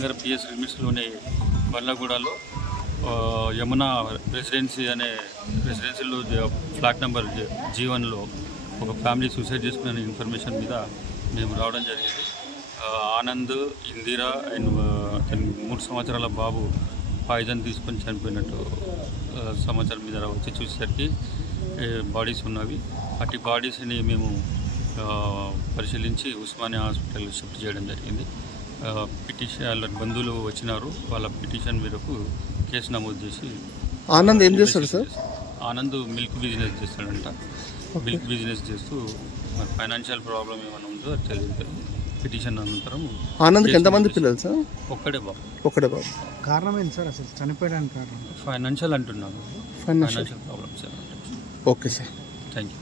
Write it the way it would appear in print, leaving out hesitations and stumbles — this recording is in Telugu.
ఇందిరానగర్ పిఎస్ లిమిట్స్లోని బండ్లగూడలో యమునా రెసిడెన్సీ అనే రెసిడెన్సీలో ఫ్లాట్ నెంబర్ G1లో ఒక ఫ్యామిలీ సూసైడ్ చేసుకునే ఇన్ఫర్మేషన్ మీద మేము రావడం జరిగింది. ఆనంద్, ఇందిరా అండ్ 3 సంవత్సరాల బాబు పాయిజన్ తీసుకొని చనిపోయినట్టు సమాచారం మీద వచ్చి చూసేసరికి బాడీస్ ఉన్నవి. అట్టి బాడీస్ని మేము పరిశీలించి ఉస్మానియా హాస్పిటల్ షిఫ్ట్ చేయడం జరిగింది. పిటిషన్ బంధువులు వచ్చినారు. వాళ్ళ పిటిషన్ మేరకు కేసు నమోదు చేసి. ఆనంద్ ఏం చేస్తాడు సార్? ఆనంద్ మిల్క్ బిజినెస్ చేస్తాడంట. మిల్క్ బిజినెస్ చేస్తూ మరి ఫైనాన్షియల్ ప్రాబ్లం ఏమైనా ఉందో తెలియదు. పిటిషన్ అనంతరం ఆనంద్కి ఎంతమంది పిల్లలు సార్? ఒక్కడే బాబు. కారణం ఏంటి సార్ అసలు చనిపోయడానికి కారణం? ఫైనాన్షియల్ అంటున్నాను. Financial problems. Okay sir, thank you.